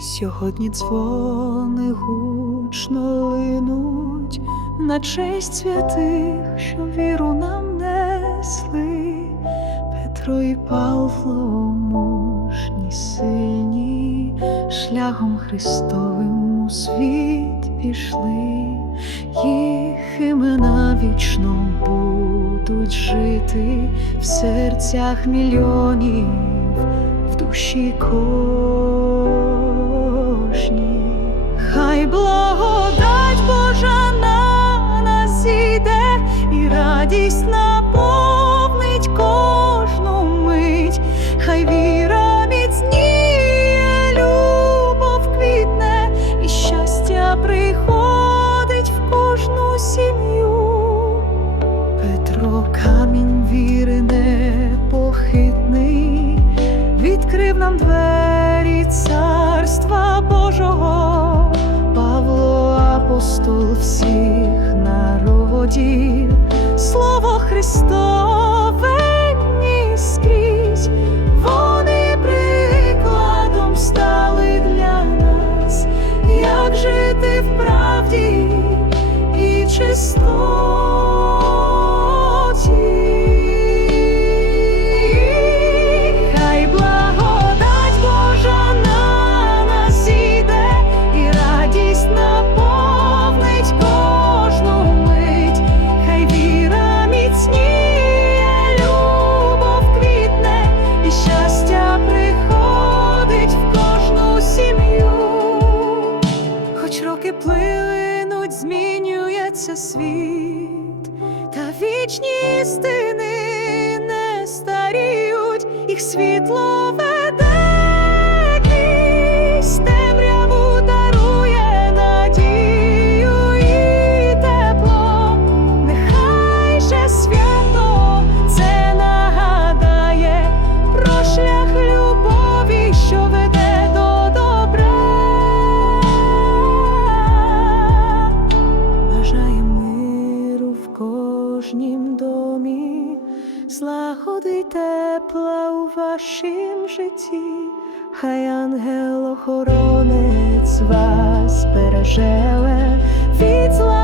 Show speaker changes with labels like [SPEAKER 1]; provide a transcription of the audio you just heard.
[SPEAKER 1] Сьогодні дзвони гучно линуть на честь святих, що віру нам несли. Петро і Павло мужні сині, шляхом Христовим у світ пішли, їх імена вічно будуть жити в серцях мільйонів, в душі кожній. Хай благодать Божа на нас іде, і радість наповнить кожну мить, хай віра міцніє, любов квітне, і щастя приходить в кожну сім'ю. Петро камінь віри непохитний, відкрив нам двері апостол всіх народів, слово Христове змінюється світ, та вічні істини не старіють, їх світло веде кожнім домі, злагоди тепла у вашім житті, хай ангел-охоронець вас береже від зла.